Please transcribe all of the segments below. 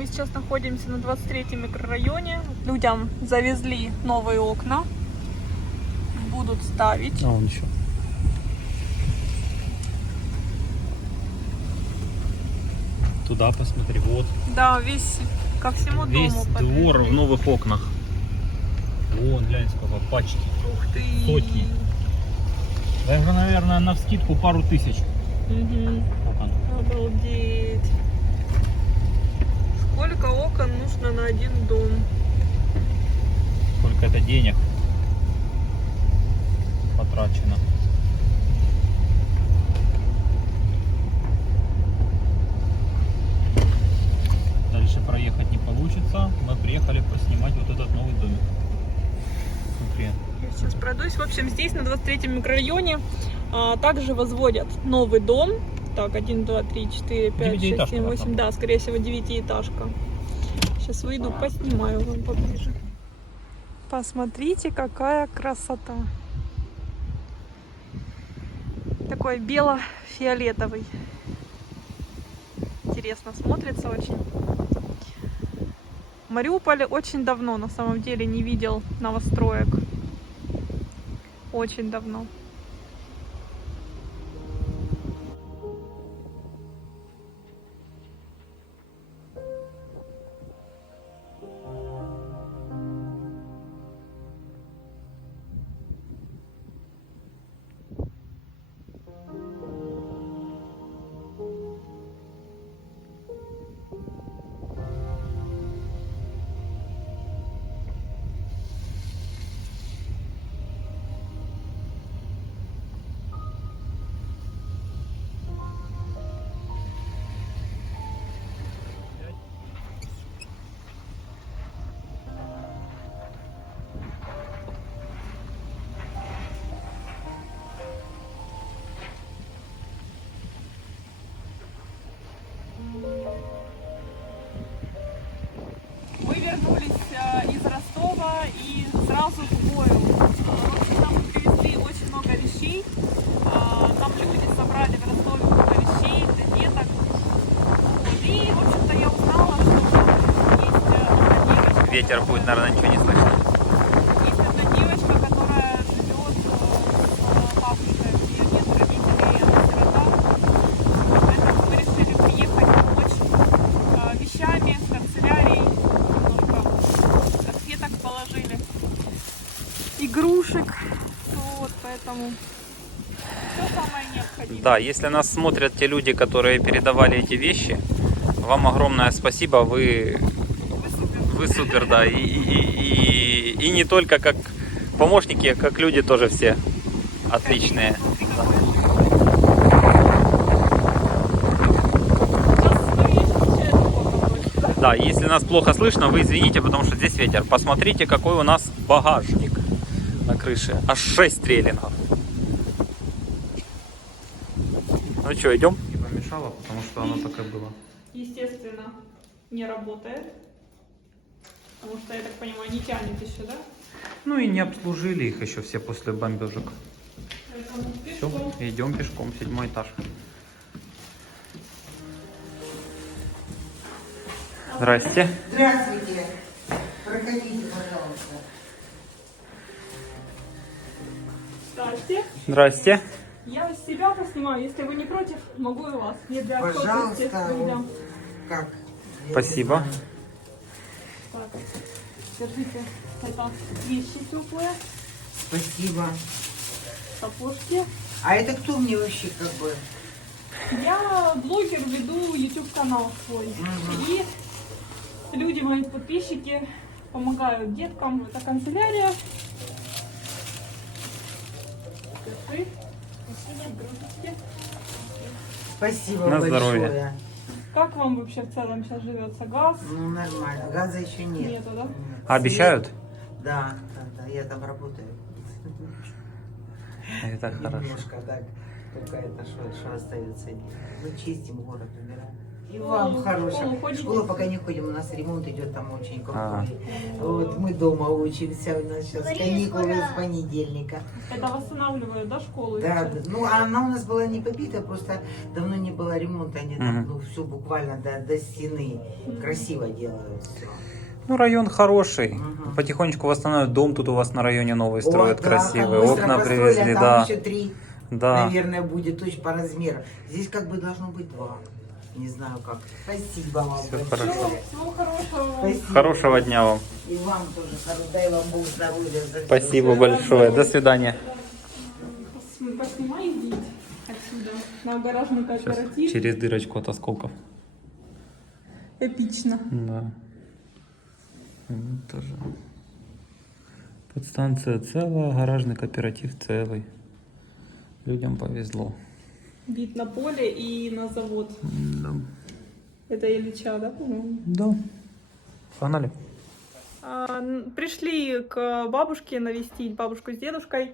Мы сейчас находимся на 23-м микрорайоне. Людям завезли новые окна. Будут ставить. А он еще. Туда посмотри, вот. Да, весь ко всему Весь дому. двор подвезли. в новых окнах. Вон, глянь, сколько пачки. Ух ты. Сотни. Даже, наверное, навскидку пару тысяч Мгм. окон. Обалдеть. Сколько окон нужно на один дом? Сколько это денег потрачено. Дальше проехать не получится. Мы приехали поснимать вот этот новый домик. Смотри. Я сейчас пройдусь. В общем, здесь на 23-м микрорайоне также возводят новый дом. Так, 1, 2, 3, 4, 5, 6, 9-этажка 7, 8. там. Да, скорее всего, 9-этажка. Сейчас выйду, поснимаю вам поближе. Посмотрите, какая красота. Такой бело-фиолетовый. Интересно смотрится очень. В Мариуполе очень давно, на самом деле, не видел новостроек. Очень давно. Мы вернулись из Ростова и сразу в бою. В общем, нам привезли очень много вещей. Там люди собрали в Ростове много вещей для деток. Вот. И, в общем-то, я узнала, что есть одна девочка. Ветер будет, наверное, ничего не слышно. Есть одна девочка, которая живет с бабушкой. У нее нет родителей, она сирота. Поэтому мы решили приехать помочь вещами, с канцелярией. Немножко конфеток положили. Игрушек. Вот, поэтому все самое необходимое. Да, если нас смотрят те люди, которые передавали эти вещи, вам огромное спасибо. Вы супер, да. И не только как помощники, как люди тоже все отличные. Да, если нас плохо слышно, вы извините, потому что здесь ветер. Посмотрите, какой у нас багажник на крыше. Аж 6 трейлингов. Ну что, идем? Не помешало, потому что оно так и было. Естественно, не работает. Потому что, я так понимаю, не тянет еще, да? Ну и не обслужили их еще все после бомбежек. Поэтому Все, пешком. идем пешком, 7 этаж. Здрасте. Здравствуйте. Проходите, пожалуйста. Здрасте. Здрасте. Я себя поснимаю, если вы не против, могу и вас. Не для отчетности Пожалуйста. передам. Как? Спасибо. Так, держите, это вещи теплые, Спасибо. сапожки. А это кто мне вообще как бы? Я блогер, веду YouTube канал свой. И люди, мои подписчики, помогают деткам. Это канцелярия. Держи. Спасибо, игрушечки. Спасибо На большое. здоровье. Как вам вообще в целом сейчас живется? Газ? Ну нормально. Газа еще нет. Нету, да? Нет. Обещают? Да, да, я там работаю. Это хорошо. Немножко так. Только это что остается. Мы чистим город, убираем. И вам В хорошего. школу В ходите? школу пока не ходим, у нас ремонт идет там очень крутой. Вот мы дома учимся, у нас сейчас каникулы с понедельника. Это восстанавливают, да, школу? Да, сейчас? ну а она у нас была не побита, просто давно не было ремонта, они там, Мгм. ну, все буквально до стены красиво делают все. Ну, район хороший. Мгм. Потихонечку восстанавливают. Дом тут у вас на районе новый строят, красивый. Как быстро Окна построили, привезли, а там да. еще 3, Да. наверное, будет точно по размеру. Здесь как бы должно быть 2. Не знаю как. Спасибо вам. Всё большое. хорошо. Всего хорошего вам. Спасибо. Хорошего дня вам. И вам тоже хорошо. Дай вам Бог здоровья. за всё. Спасибо большое. До свидания. Поснимай вид отсюда на гаражный Сейчас кооператив. через дырочку от осколков. Эпично. Да. Вот тоже. Подстанция целая, гаражный кооператив целый. Людям повезло. Вид на поле и на завод. Да. Это Ильича, да, по-моему? Да. Погнали. Пришли к бабушке навестить бабушку с дедушкой.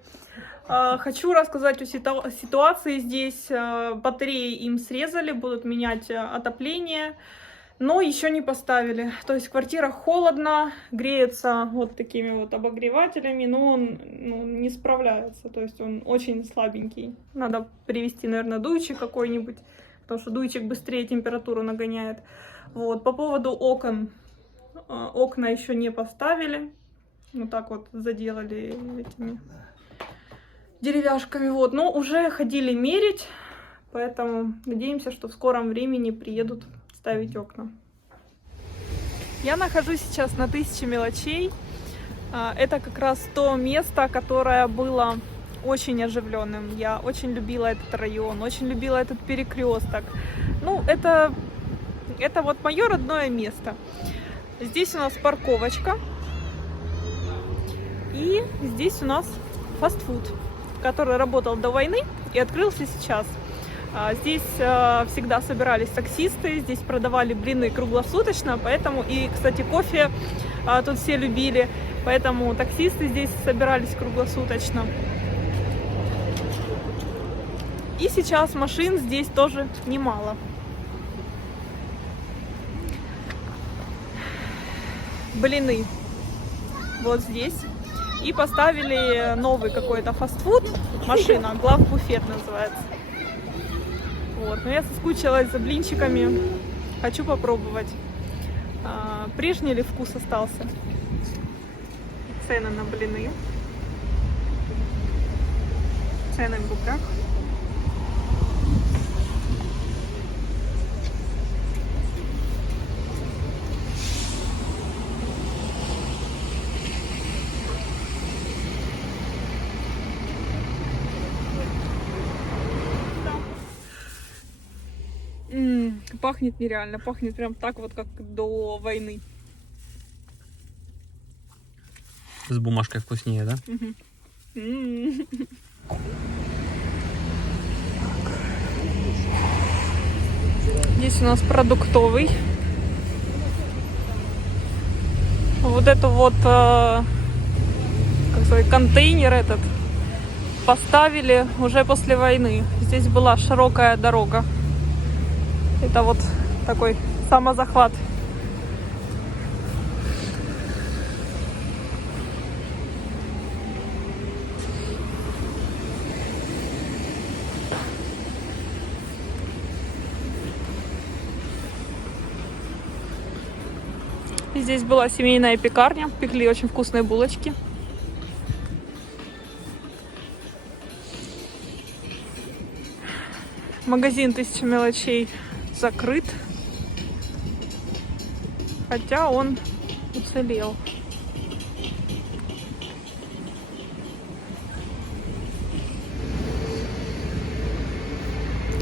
Хочу рассказать о ситуации здесь. Батареи им срезали, будут менять отопление, но еще не поставили. То есть квартира холодно, греется вот такими вот обогревателями, но он не справляется. То есть он очень слабенький. Надо привезти, наверное, дуйчик какой-нибудь, потому что дуйчик быстрее температуру нагоняет. Вот. По поводу окон. Окна еще не поставили. Вот так вот заделали этими деревяшками. Вот. Но уже ходили мерить. Поэтому надеемся, что в скором времени приедут ставить окна. Я нахожусь сейчас на 1000 мелочей. Это как раз то место, которое было очень оживленным. Я очень любила этот район, очень любила этот перекресток. Ну, это вот мое родное место. Здесь у нас парковочка. И здесь у нас фастфуд, который работал до войны и открылся сейчас. Здесь всегда собирались таксисты, здесь продавали блины круглосуточно, поэтому и, кстати, кофе тут все любили, поэтому таксисты здесь собирались круглосуточно. И сейчас машин здесь тоже немало. Блины вот здесь. И поставили новый какой-то фастфуд, машина, главбуфет называется. Вот. Но я соскучилась за блинчиками, хочу попробовать. Прежний ли вкус остался? Цены на блины. Цены в рублях. Пахнет нереально, пахнет прям так вот, как до войны. С бумажкой вкуснее, да? Здесь у нас продуктовый. Вот это вот, как сказать, контейнер этот поставили уже после войны. Здесь была широкая дорога. Это вот такой самозахват. И здесь была семейная пекарня, пекли очень вкусные булочки. Магазин 1000 мелочей закрыт, хотя он уцелел.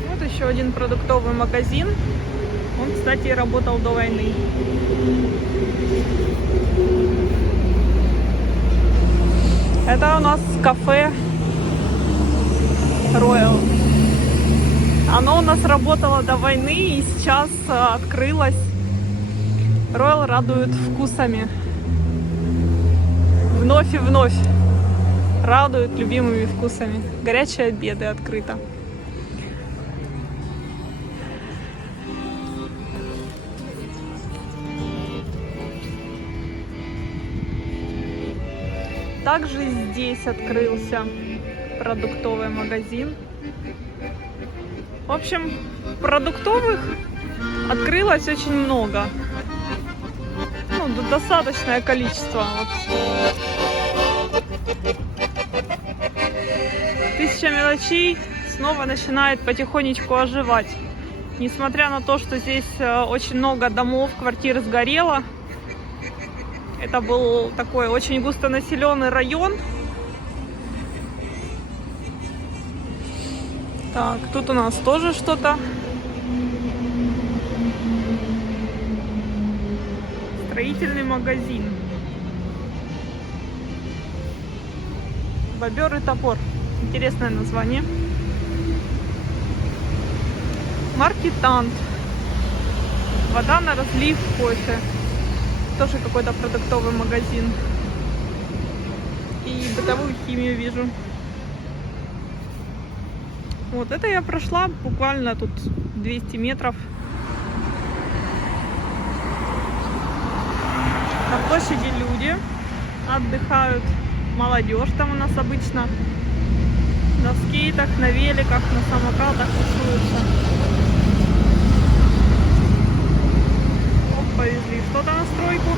Вот еще один продуктовый магазин. Он, кстати, работал до войны. Это у нас кафе Royal. Оно у нас работало до войны и сейчас открылось. Royal радует вкусами. Вновь и вновь радует любимыми вкусами. Горячие обеды открыто. Также здесь открылся продуктовый магазин. В общем, продуктовых открылось очень много. Ну, достаточное количество. Вот. 1000 мелочей снова начинает потихонечку оживать. Несмотря на то, что здесь очень много домов, квартир сгорело. Это был такой очень густонаселенный район. Так, тут у нас тоже что-то. Строительный магазин. Бобер и топор. Интересное название. Маркетант. Вода на разлив, кофе. Тоже какой-то продуктовый магазин. И бытовую химию вижу. Вот это я прошла буквально тут 200 метров. На площади люди отдыхают. Молодежь там у нас обычно на скейтах, на великах, на самокатах тусуются. Оп, повезли что-то на стройку.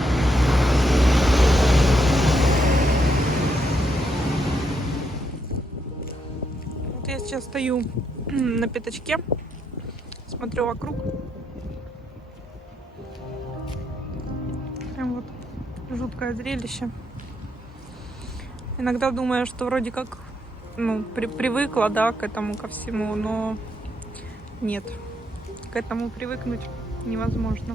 Вот я сейчас стою на пятачке, смотрю вокруг. Прям вот жуткое зрелище. Иногда думаю, что вроде как, ну, привыкла, да, к этому, ко всему, но нет, к этому привыкнуть невозможно.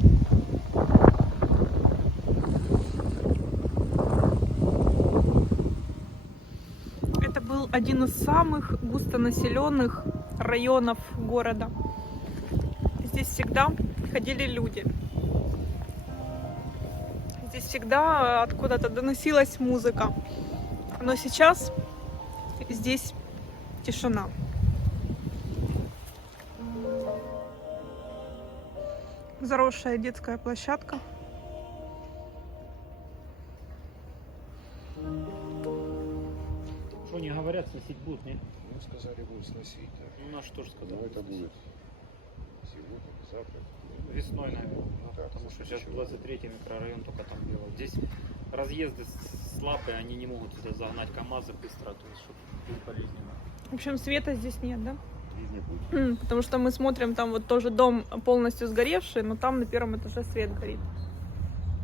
Это был один из самых густонаселенных районов города. Здесь всегда ходили люди. Здесь всегда откуда-то доносилась музыка. Но сейчас здесь тишина. Заросшая детская площадка. Что не говорят, сносить будут, нет? Ну, сказали, будут сносить, да. Ну, наши тоже сказали. Но это будет сегодня, завтра. Весной, наверное. Да, Потому что сейчас следующего 23-й микрорайон только там делают. Здесь разъезды слабые, они не могут сюда загнать КАМАЗы быстро, то есть, чтобы безболезненно. В общем, света здесь нет, да? И не будет. Потому что мы смотрим, там вот тоже дом полностью сгоревший, но там на первом этаже свет горит.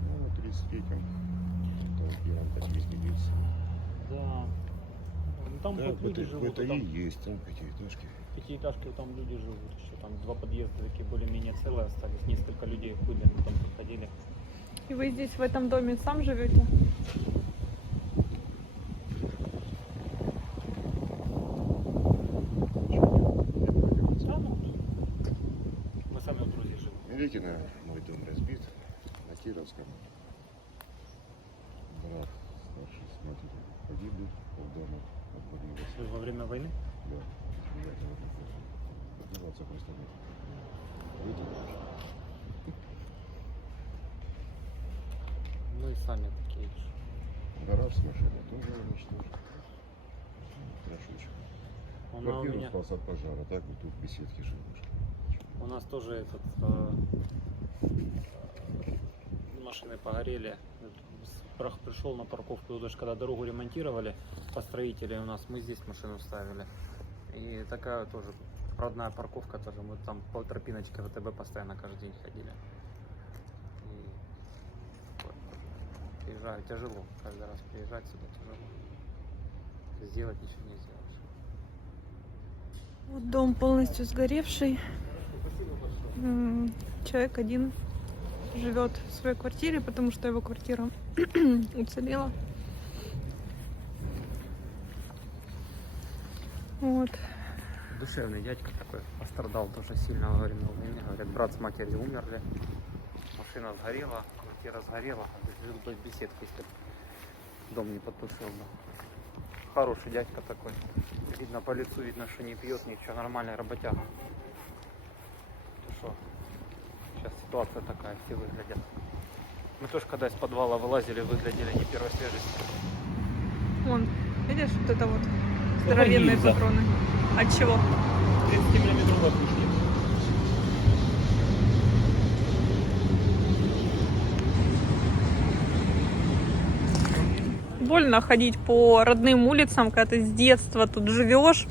Ну, на 33-м. Там первом такие изменился. Да. Ну, там Да, хоть люди живут, это а там и есть, там пятиэтажки. пятиэтажки, там люди живут еще, там 2 подъезда такие более-менее целые остались, несколько людей были, мы там приходили. И вы здесь в этом доме сам живете? Да, ну, мы сами в Грузии живем. Меликина мой дом разбит на Кировском. Брат старший с матерью погибли полдома обвалилось. Вы во время войны? Да, отбиваться просто нет. Выйдем. Ну и сами такие же. Гараж с машиной тоже уничтожен. Трошечку. У Квартиру меня, спас от пожара, так вот тут в беседке жил. у нас тоже этот, машины погорели. Пришел на парковку, тут даже когда дорогу ремонтировали, построители у нас, мы здесь машину ставили. И такая тоже родная парковка тоже. Мы там по тропиночке ВТБ постоянно каждый день ходили. И приезжаю, тяжело. Каждый раз приезжать сюда тяжело. Сделать ничего не сделаешь. Вот дом полностью сгоревший. Человек один живет в своей квартире, потому что его квартира уцелела. Вот. Душевный дядька такой, пострадал тоже сильно во время войны. Говорят, брат с матерью умерли, машина сгорела, квартира сгорела, жил без беседки, если бы дом не потушил. Хороший дядька такой. Видно по лицу, видно, что не пьет ничего, нормальный работяга. Ну что, сейчас ситуация такая, все выглядят. Мы тоже когда из подвала вылазили, выглядели не первой свежести. Вон, видишь, вот это вот здоровенные гильза. патроны. От чего? 30 миллиметровая пушка. Больно ходить по родным улицам, когда ты с детства тут живешь.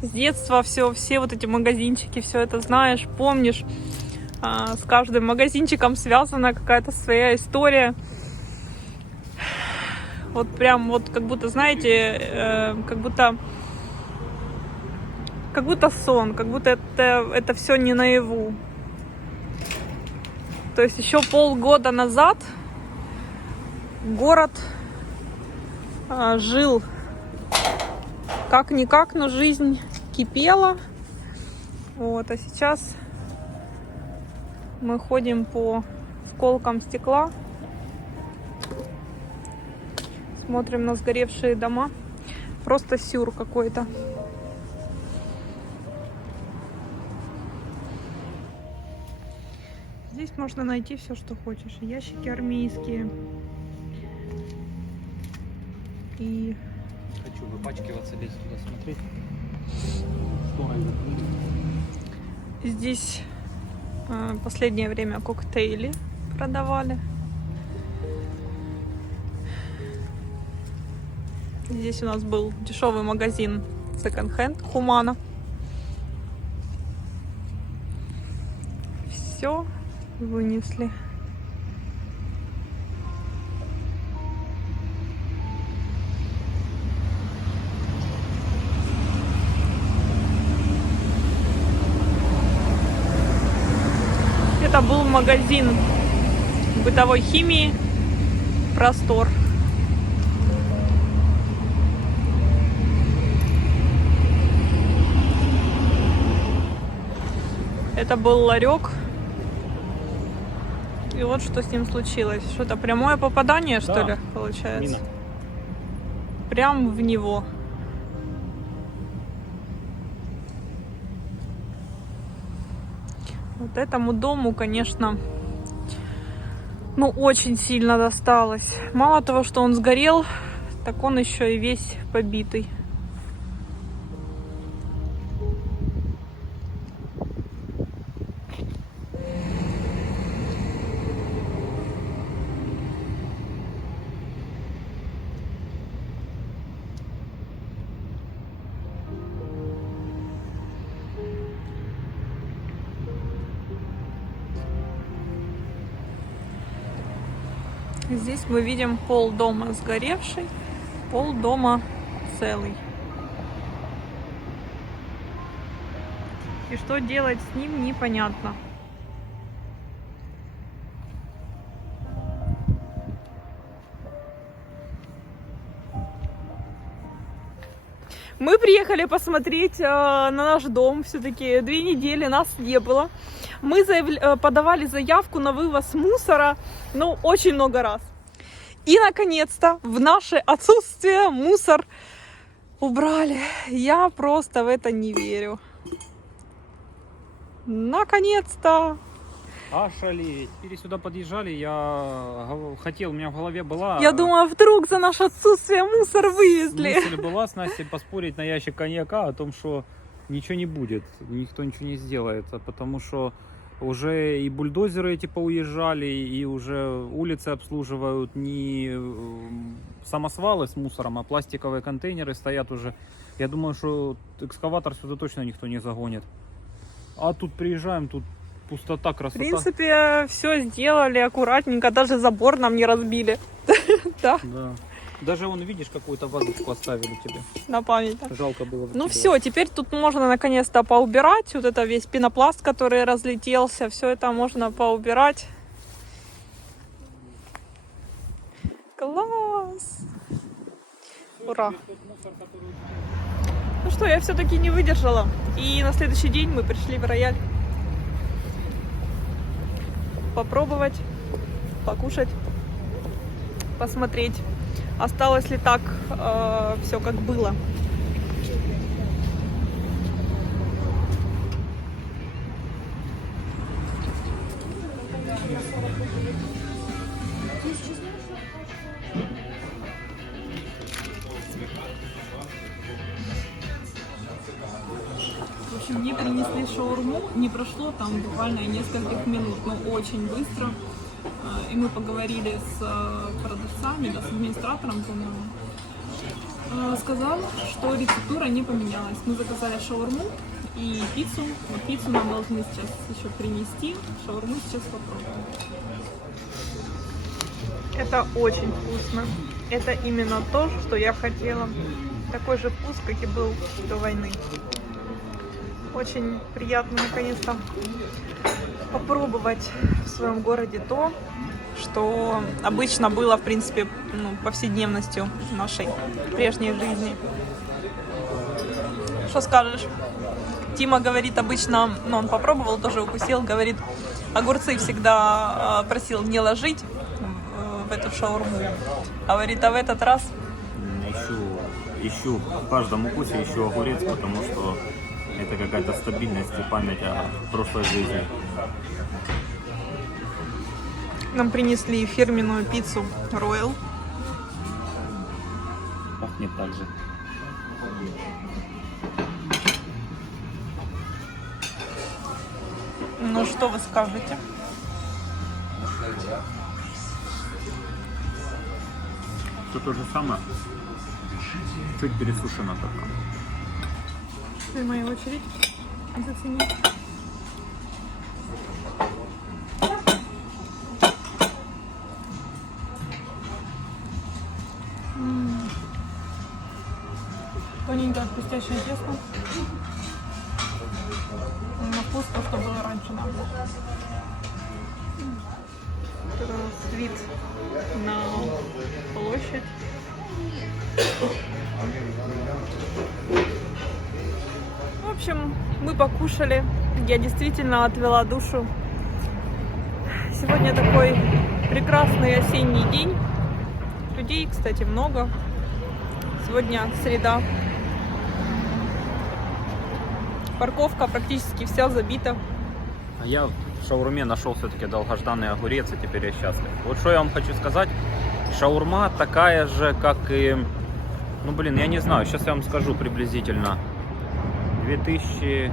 С детства все вот эти магазинчики, все это знаешь, помнишь. С каждым магазинчиком связана какая-то своя история. Вот прям вот как будто, знаете, как будто сон, как будто это все не наяву. То есть еще полгода назад город жил как-никак, но жизнь кипела. Вот, а сейчас мы ходим по осколкам стекла, смотрим на сгоревшие дома. Просто сюр какой-то. Здесь можно найти все, что хочешь. Ящики армейские. И Хочу выпачкиваться, лезть туда смотреть. здесь последнее время коктейли продавали. Здесь у нас был дешевый магазин секонд-хенд Хумана. Все вынесли. Это был магазин бытовой химии «Простор». Это был ларек. И вот что с ним случилось. Что-то прямое попадание, что Да. ли, получается? Мина. Прям в него. Вот этому дому, конечно, ну, очень сильно досталось. Мало того, что он сгорел, так он еще и весь побитый. Здесь мы видим пол дома сгоревший, пол дома целый. И что делать с ним, непонятно. Мы приехали посмотреть на наш дом. Все-таки 2 недели нас не было. Мы подавали заявку на вывоз мусора, ну, очень много раз. И, наконец-то, в наше отсутствие мусор убрали. Я просто в это не верю. Наконец-то! Ошалеть. Теперь сюда подъезжали, я хотел, у меня в голове была... Я думаю, вдруг за наше отсутствие мусор вывезли. Мысль была с Настей поспорить на ящик коньяка о том, что ничего не будет, никто ничего не сделает, потому что уже и бульдозеры эти поуезжали, и уже улицы обслуживают не самосвалы с мусором, а пластиковые контейнеры стоят уже. Я думаю, что экскаватор сюда точно никто не загонит. А тут приезжаем, тут пустота, В красота. принципе, все сделали аккуратненько, даже забор нам не разбили. Да, Да. Даже вон, видишь, какую-то вазочку оставили тебе. на память. Жалко было. Ну выкидывать. все, теперь тут можно наконец-то поубирать. Вот это весь пенопласт, который разлетелся, все это можно поубирать. Класс! Ура! Ну что, я все-таки не выдержала. И на следующий день мы пришли в рояль. Попробовать, покушать, посмотреть, осталось ли так все как было. принесли шаурму, не прошло там буквально нескольких минут, но очень быстро. И мы поговорили с продавцами, да, с администратором, по-моему. Сказал, что рецептура не поменялась. Мы заказали шаурму и пиццу. Вот пиццу нам должны сейчас еще принести. Шаурму сейчас попробуем. Это очень вкусно. Это именно то, что я хотела. Такой же вкус, как и был до войны. Очень приятно наконец-то попробовать в своем городе то, что обычно было, в принципе, повседневностью нашей прежней жизни. Что скажешь? Тима говорит, обычно, он попробовал, тоже укусил, говорит, огурцы всегда просил не ложить в эту шаурму. Говорит, а в этот раз... Ищу в каждом укусе ищу огурец, потому что это какая-то стабильность и память о прошлой жизни. Нам принесли фирменную пиццу Royal. Пахнет так же. Ну, что вы скажете? Все то же самое. Чуть пересушено только. Теперь моя очередь. Зацени. Тоненькое хрустящее тесто. На вкус то, что было раньше нам. Это у нас вид на площадь. В общем, мы покушали. Я действительно отвела душу. Сегодня такой прекрасный осенний день. Людей, кстати, много. Сегодня среда. Парковка практически вся забита. А я в шаурме нашел все-таки долгожданный огурец, и теперь я счастлив. Вот что я вам хочу сказать. Шаурма такая же, как и... Ну, блин, я не знаю, сейчас я вам скажу приблизительно. 2000...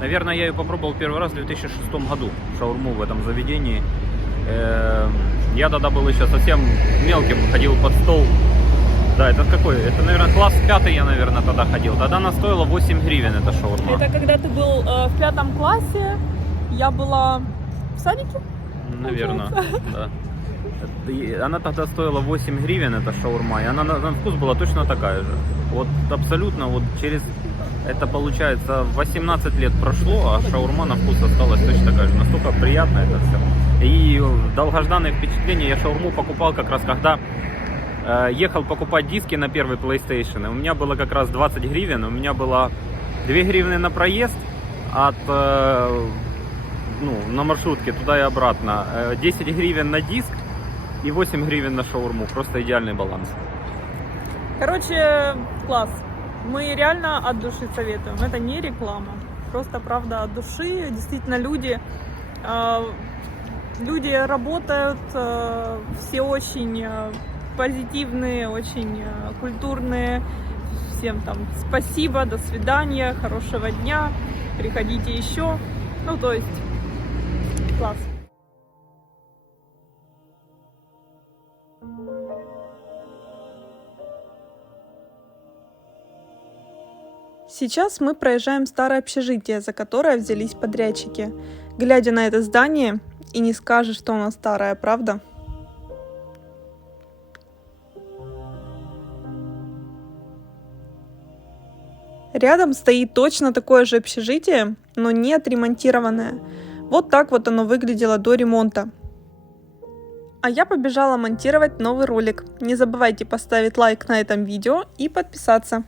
Наверное, я ее попробовал первый раз в 2006 году. Шаурму в этом заведении. Я тогда был еще совсем мелким, ходил под стол. Да, это какой? Это, наверное, класс 5 я, наверное, тогда ходил. Тогда она стоила 8 гривен, эта шаурма. Это когда ты был в 5 классе, я была в садике? Наверное, да. И она тогда стоила 8 гривен, эта шаурма, и она на вкус была точно такая же. Вот абсолютно, вот через, это получается, 18 лет прошло, а шаурма на вкус осталась точно такая же. Настолько приятно это все. И долгожданное впечатление, я шаурму покупал как раз, когда ехал покупать диски на первый PlayStation. У меня было как раз 20 гривен, у меня было 2 гривны на проезд от... на маршрутке туда и обратно, 10 гривен на диск и 8 гривен на шаурму. Просто идеальный баланс. Короче, класс. Мы реально от души советуем. Это не реклама. Просто правда от души. Действительно, люди работают, все очень позитивные, очень культурные. Всем там спасибо, до свидания, хорошего дня, приходите еще. Ну, то есть, класс. Сейчас мы проезжаем старое общежитие, за которое взялись подрядчики. Глядя на это здание, и не скажешь, что оно старое, правда? Рядом стоит точно такое же общежитие, но не отремонтированное. Вот так вот оно выглядело до ремонта. А я побежала монтировать новый ролик. Не забывайте поставить лайк на этом видео и подписаться.